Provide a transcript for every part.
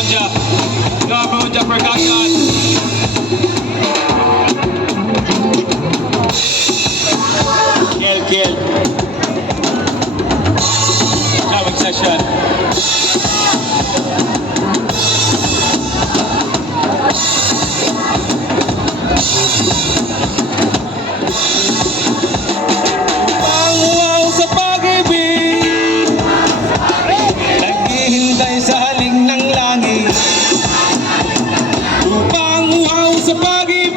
Monja Percussion. Kill, kill. Session. Uhaw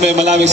Maraming maraming